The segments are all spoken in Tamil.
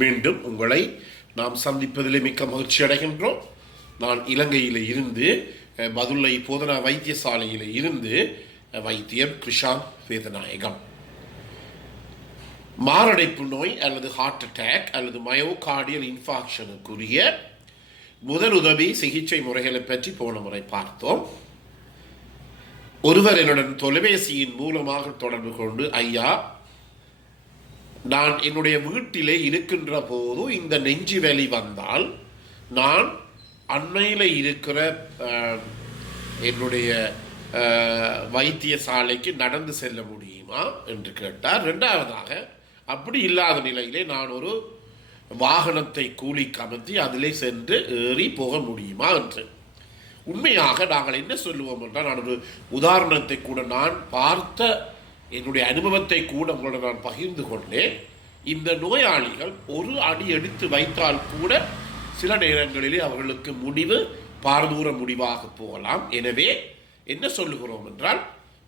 மீண்டும் உங்களை நாம் சந்திப்பதிலே மிக்க மகிழ்ச்சி அடைகின்றோம். நான் இலங்கையில் இருந்து பதுளை போதனா வைத்தியசாலையில் இருந்து வைத்தியர் கிருஷாந்த் வேதநாயகம். மாரடைப்பு நோய் அல்லது ஹார்ட் அட்டாக் அல்லது மயோகார்டியல் இன்ஃபாக்ஷனுக்குரிய முதலுதவி சிகிச்சை முறைகளை பற்றி போன முறை பார்த்தோம். ஒருவர் என்னுடன் தொலைபேசியின் மூலமாக தொடர்பு கொண்டு, ஐயா, நான் என்னுடைய வீட்டிலே இருக்கின்ற போது இந்த நெஞ்சு வலி வந்தால் நான் அண்மையில் இருக்கிற என்னுடைய வைத்தியசாலைக்கு நடந்து செல்ல முடியுமா என்று கேட்டார். இரண்டாவதாக, அப்படி இல்லாத நிலையிலே நான் ஒரு வாகனத்தை கூலிக்கு அமர்த்தி அதிலே சென்று ஏறி போக முடியுமா என்று. உண்மையாக நாங்கள் என்ன சொல்லுவோம் என்றால், நான் ஒரு உதாரணத்தை கூட நான் பார்த்த என்னுடைய அனுபவத்தை கூட உங்களோட நான் பகிர்ந்து கொண்டேன். இந்த நோயாளிகள் ஒரு அடி எடுத்து வைத்தால் கூட சில நேரங்களிலே அவர்களுக்கு முடிவு பாரதூர முடிவாக போகலாம். எனவே என்ன சொல்லுகிறோம் என்றால்,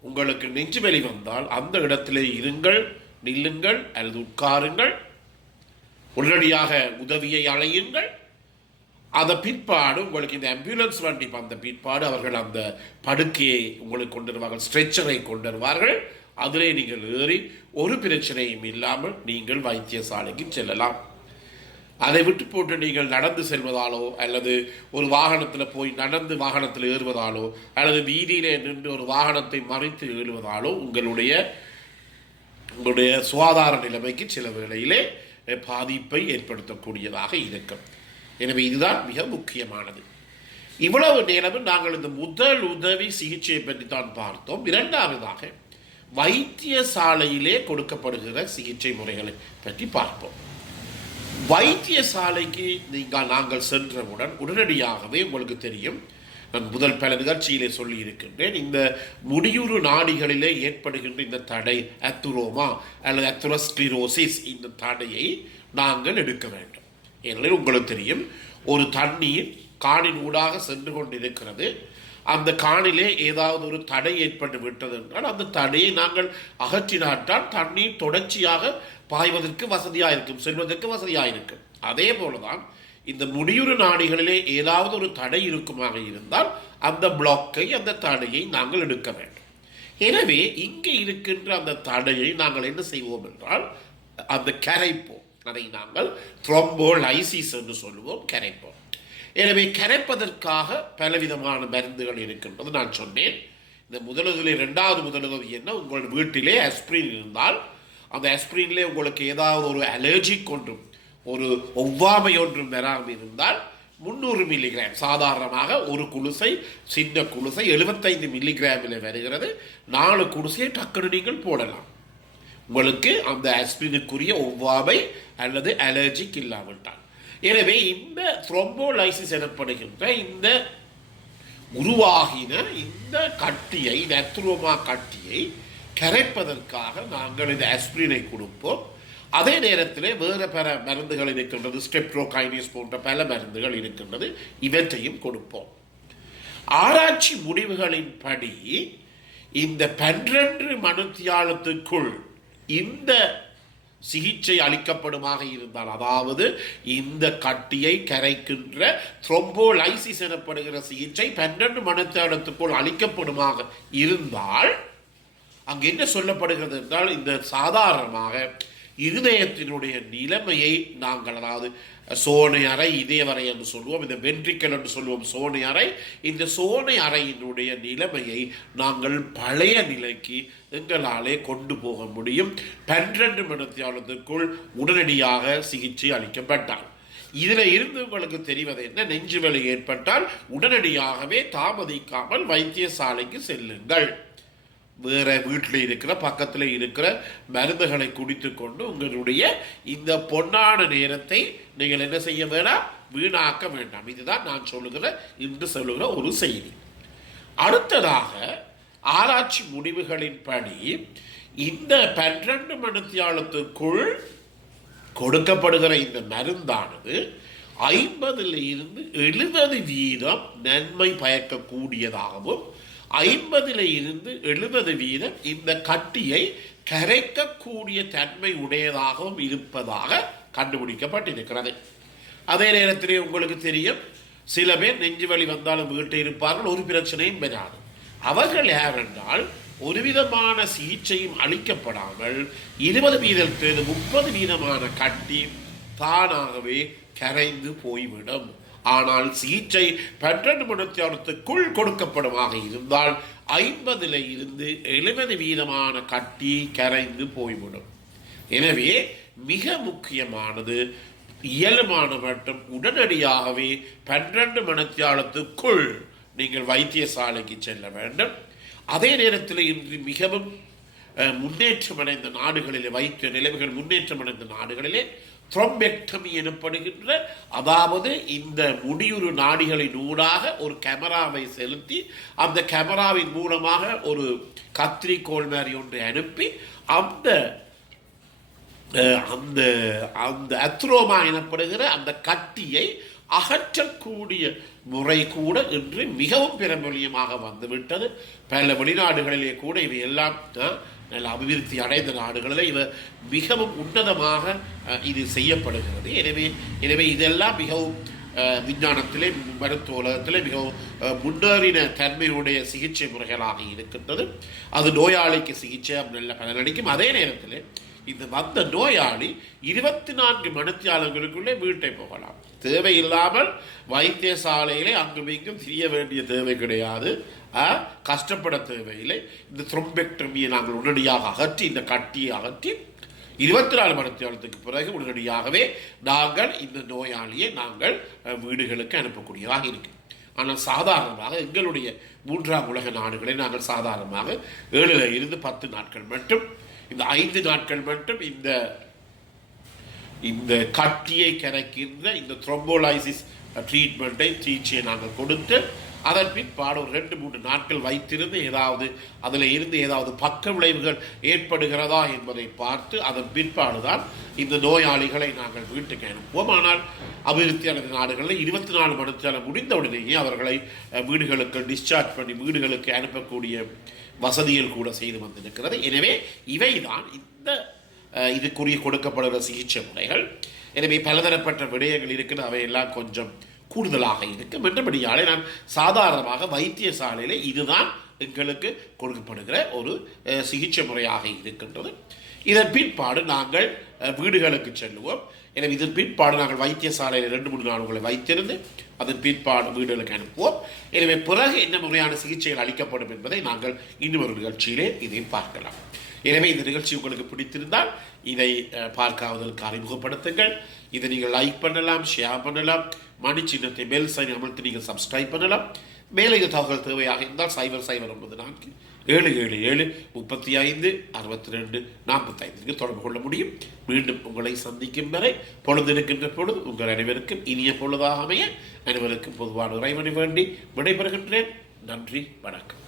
உங்களுக்கு நெஞ்சு வலி வந்தால் அந்த இடத்திலே இருங்கள், நில்லுங்கள் அல்லது உட்காருங்கள், உடனடியாக உதவியை அழையுங்கள். அந்த பிற்பாடு உங்களுக்கு இந்த ஆம்புலன்ஸ் வண்டி வந்த பிற்பாடு அவர்கள் அந்த படுக்கையை உங்களுக்கு கொண்டு வருவார்கள், ஸ்ட்ரெச்சரை கொண்டு வருவார்கள். அதிலே நீங்கள் ஏறி ஒரு பிரச்சனையும் இல்லாமல் நீங்கள் வைத்தியசாலைக்கு செல்லலாம். அதை விட்டு போட்டு நீங்கள் நடந்து செல்வதாலோ அல்லது ஒரு வாகனத்தில் போய் நடந்து வாகனத்தில் ஏறுவதாலோ அல்லது வீதியிலே நின்று ஒரு வாகனத்தை மறைத்து ஏறுவதாலோ உங்களுடைய சுகாதார நிலைமைக்கு சில வேளையிலே பாதிப்பை ஏற்படுத்தக்கூடியதாக இருக்கும். எனவே இதுதான் மிக முக்கியமானது. இவ்வளவு நேரமும் நாங்கள் இந்த முதல் உதவி சிகிச்சையை பற்றி தான் பார்த்தோம். இரண்டாவதாக வைத்தியசாலையிலே கொடுக்கப்படுகிற சிகிச்சை முறைகளை பற்றி பார்ப்போம். வைத்தியசாலைக்கு நாங்கள் சென்றவுடன் உடனடியாகவே உங்களுக்கு தெரியும், நான் முதல் பல நிகழ்ச்சியிலே சொல்லி இருக்கின்றேன், இந்த முடியுறு நாடிகளிலே ஏற்படுகின்ற இந்த தடை அத்துரோமா அல்லது அத்துரோஸ்க்ளிரோசிஸ், இந்த தடையை நாங்கள் எடுக்க வேண்டும். ஏனெனில் உங்களுக்கு தெரியும், ஒரு தண்ணீர் காணின் ஊடாக சென்று கொண்டிருக்கிறது. அந்த காணிலே ஏதாவது ஒரு தடை ஏற்பட்டு விட்டது என்றால் அந்த தடையை நாங்கள் அகற்றினால்தான் தண்ணீர் தொடர்ச்சியாக பாய்வதற்கு வசதியாக இருக்கும், செல்வதற்கு வசதியாக இருக்கும். அதே போலதான் இந்த முடியுறு நாடிகளிலே ஏதாவது ஒரு தடை இருக்குமாக இருந்தால் அந்த பிளாக்கை, அந்த தடையை நாங்கள் எடுக்க வேண்டும். எனவே இங்கே இருக்கின்ற அந்த தடையை நாங்கள் என்ன செய்வோம் என்றால் அந்த கரைப்போம். அதை நாங்கள் த்ரோம்போலைசிஸ் என்று சொல்லுவோம், கரைப்போம். எனவே கரைப்பதற்காக பலவிதமான மருந்துகள் இருக்கின்றது. நான் சொன்னேன், இந்த முதலுதவி இரண்டாவது முதலுதவி என்ன, உங்கள் வீட்டிலே ஆஸ்பிரின் இருந்தால் அந்த ஆஸ்பிரின்லே உங்களுக்கு ஏதாவது ஒரு அலர்ஜிக் ஒன்றும் ஒரு ஒவ்வாமை ஒன்றும் வராமல் இருந்தால் 300 மில்லிகிராம், சாதாரணமாக ஒரு குளுசை, சின்ன குளுசை 75 மில்லிகிராமில் வருகிறது. 4 குளுசையை டக்குனு நீங்கள் போடலாம். உங்களுக்கு அந்த ஆஸ்பிரினுக்குரிய ஒவ்வாமை அல்லது அலர்ஜிக் இல்லாவிட்டால். எனவே இந்த த்ரோம்போலைசிஸ் எனப்படுகின்ற இந்த உருவாகின இந்த கட்டியை, இந்த அத்ரோமா கட்டியை கரைப்பதற்காக நாங்கள் இந்த ஆஸ்பிரினை கொடுப்போம். அதே நேரத்தில் வேறு பல மருந்துகள் இருக்கின்றது, ஸ்ட்ரெப்டோகைனேஸ் போன்ற பல மருந்துகள் இருக்கின்றது, இவற்றையும் கொடுப்போம். ஆராய்ச்சி முடிவுகளின்படி இந்த 12 மணித்தியாலத்துக்குள் இந்த சிகிச்சை அளிக்கப்படுமாக இருந்தால், அதாவது இந்த கட்டியை கரைக்கின்ற த்ரோம்போலைசிஸ் எனப்படுகிற சிகிச்சை 12 மணித்தியாலத்துக்குள் அளிக்கப்படுமாக இருந்தால் அங்கு என்ன சொல்லப்படுகிறது என்றால், இந்த சாதாரணமாக இருதயத்தினுடைய நிலைமையை நாங்கள், அதாவது சோனை அறை, இதயவரை என்று சொல்லுவோம், இந்த வென்ட்ரிக்கல் என்று சொல்லுவோம், சோனை அறை, இந்த சோனை அறையினுடைய நிலைமையை நாங்கள் பழைய நிலைக்கு எங்களாலே கொண்டு போக முடியும் 12 மணித்தியாலத்துக்குள் உடனடியாக சிகிச்சை அளிக்கப்பட்டால். இதில் இருந்து உங்களுக்கு தெரிவது என்ன, நெஞ்சு வலி ஏற்பட்டால் உடனடியாகவே தாமதிக்காமல் வைத்தியசாலைக்கு செல்லுங்கள். வேற வீட்டில் இருக்கிற பக்கத்தில் இருக்கிற மருந்துகளை குடித்து கொண்டு உங்களுடைய இந்த பொன்னான நேரத்தை நீங்கள் என்ன செய்ய வேண்டாம், வீணாக்க வேண்டாம். இதுதான் நான் இன்று சொல்லுகிற ஒரு செய்தி. அடுத்ததாக ஆராய்ச்சி முடிவுகளின்படி இந்த 12 மணித்தியாலத்துக்குள் கொடுக்கப்படுகிற இந்த மருந்தானது 50% நன்மை பயக்கக்கூடியதாகவும் 50% இந்த கட்டியை கரைக்கக்கூடிய தன்மை உடையதாகவும் இருப்பதாக கண்டுபிடிக்கப்பட்டிருக்கிறது. அதே நேரத்திலே உங்களுக்கு தெரியும், சில பேர் நெஞ்சு வலி வந்தாலும் வீட்டில் இருப்பார்கள், ஒரு பிரச்சனையும் பெறாது. அவர்கள் யார் என்றால், ஒரு விதமான சிகிச்சையும் அளிக்கப்படாமல் 20 வீதத்திலிருந்து 30 வீதமான கட்டி தானாகவே கரைந்து போய்விடும். ஆனால் சிகிச்சை 12 மணி நேரத்துக்குள் கொடுக்கப்படுமாக இருந்தால் 50 இருந்து 70 வீதமான கட்டி கரைந்து போய்விடும். எனவே மிக முக்கியமானது, இயலுமான மற்றும் உடனடியாகவே 12 மணி நேரத்துக்குள் நீங்கள் வைத்தியசாலைக்கு செல்ல வேண்டும். அதே நேரத்தில் இன்று மிகவும் முன்னேற்றமடைந்த நாடுகளிலே, வைத்திய நிலைமைகள் முன்னேற்றமடைந்த நாடுகளிலே த்ரோம்பெக்டமி எனப்படுகின்ற, அதாவது இந்த முடியுறு நாடிகளின் ஊடாக ஒரு கேமராவை செலுத்தி அந்த கேமராவின் மூலமாக ஒரு கத்திரிக்கோள் மாதிரி ஒன்றை அனுப்பி அந்த அந்த அந்த அத்ரோமா எனப்படுகிற அந்த கட்டியை அகற்றக்கூடிய முறை கூட இன்று மிகவும் பிரபலியமாக வந்துவிட்டது. பல வெளிநாடுகளிலே கூட இவையெல்லாம் நல்ல அபிவிருத்தி அடைந்த நாடுகளில் இவ மிகவும் உன்னதமாக இது செய்யப்படுகிறது. எனவே இதெல்லாம் மிகவும் விஞ்ஞானத்திலே, மருத்துவ உலகத்திலே மிகவும் முன்னேறின தன்மையுடைய சிகிச்சை முறைகளாக இருக்கின்றது. அது நோயாளிக்கு சிகிச்சை நல்ல பலனளிக்கும். அதே நேரத்தில் இந்த வந்த நோயாளி 24 மணித்தியாலங்களுக்குள்ளே வீட்டை போகலாம். தேவையில்லாமல் வைத்தியசாலையிலே அங்கும் இங்கும் திரிய வேண்டிய தேவை கிடையாது, கஷ்டப்பட தேவையில்லை. இந்த த்ரோம்பெக்டமியை நாங்கள் உடனடியாக அகற்றி, இந்த கட்டியை அகற்றி 24 மணித்தியாலத்துக்கு பிறகு உடனடியாகவே நாங்கள் இந்த நோயாளியை நாங்கள் வீடுகளுக்கு அனுப்பக்கூடியதாக இருக்கு. ஆனால் சாதாரணமாக எங்களுடைய 3ஆம் உலக நாடுகளை நாங்கள் சாதாரணமாக 7 இருந்து 10 நாட்கள் மட்டும், இந்த 5 நாட்கள் மட்டும் இந்த கட்டியை கரைக்கின்ற இந்த த்ரோம்போலைசிஸ் ட்ரீட்மெண்ட்டை, சிகிச்சையை நாங்கள் கொடுத்து அதன் பிற்பாடு ஒரு 2-3 நாட்கள் வைத்திருந்து அதில் இருந்து ஏதாவது பக்க விளைவுகள் ஏற்படுகிறதா என்பதை பார்த்து அதன் பிற்பாடுதான் இந்த நோயாளிகளை நாங்கள் வீட்டுக்கு அனுப்புவோம். ஆனால் அபிவிருத்தி அடைந்த நாடுகளில் 24 மணி நேரம் முடிந்தவுடனேயே அவர்களை வீடுகளுக்கு டிஸ்சார்ஜ் பண்ணி வீடுகளுக்கு அனுப்பக்கூடிய வசதிகள் கூட செய்து வந்திருக்கிறது. எனவே இவைதான் இதுக்குரிய கொடுக்கப்படுகிற சிகிச்சை முறைகள். எனவே பலதரப்பட்ட விடயங்கள் இருக்கிறது, அவையெல்லாம் கொஞ்சம் கூடுதலாக இருக்கும். மற்றபடியாலே நான் சாதாரணமாக வைத்தியசாலையில் இதுதான் எங்களுக்கு கொடுக்கப்படுகிற ஒரு சிகிச்சை முறையாக இருக்கின்றது. இதன் பிற்பாடு நாங்கள் வீடுகளுக்கு செல்லுவோம். எனவே இதன் பிற்பாடு நாங்கள் வைத்தியசாலையில் 2-3 நாட்களை வைத்திருந்து அதன் பிற்பாடு வீடுகளுக்கு அனுப்புவோம். எனவே பிறகு என்ன முறையான சிகிச்சைகள் அளிக்கப்படும் என்பதை நாங்கள் இன்னொரு நிகழ்ச்சியிலே இதை பார்க்கலாம். எனவே இந்த நிகழ்ச்சி உங்களுக்கு பிடித்திருந்தால் இதை பார்க்காததற்கு அறிமுகப்படுத்துங்கள். இதை நீங்கள் லைக் பண்ணலாம், ஷேர் பண்ணலாம், மணி சின்னத்தை பெல் சைன் அமர்த்தி நீங்கள் சப்ஸ்கிரைப் பண்ணலாம். மேலே தகவல் தேவையாக இருந்தால் 0094 777 35 62 45 தொடர்பு கொள்ள முடியும். மீண்டும் உங்களை சந்திக்கும் வரை பொழுது இருக்கின்ற பொழுது உங்கள் அனைவருக்கும் இனிய பொழுதாக அமைய அனைவருக்கும் பொதுவான இறைவனை வேண்டி விடைபெறுகின்றேன். நன்றி, வணக்கம்.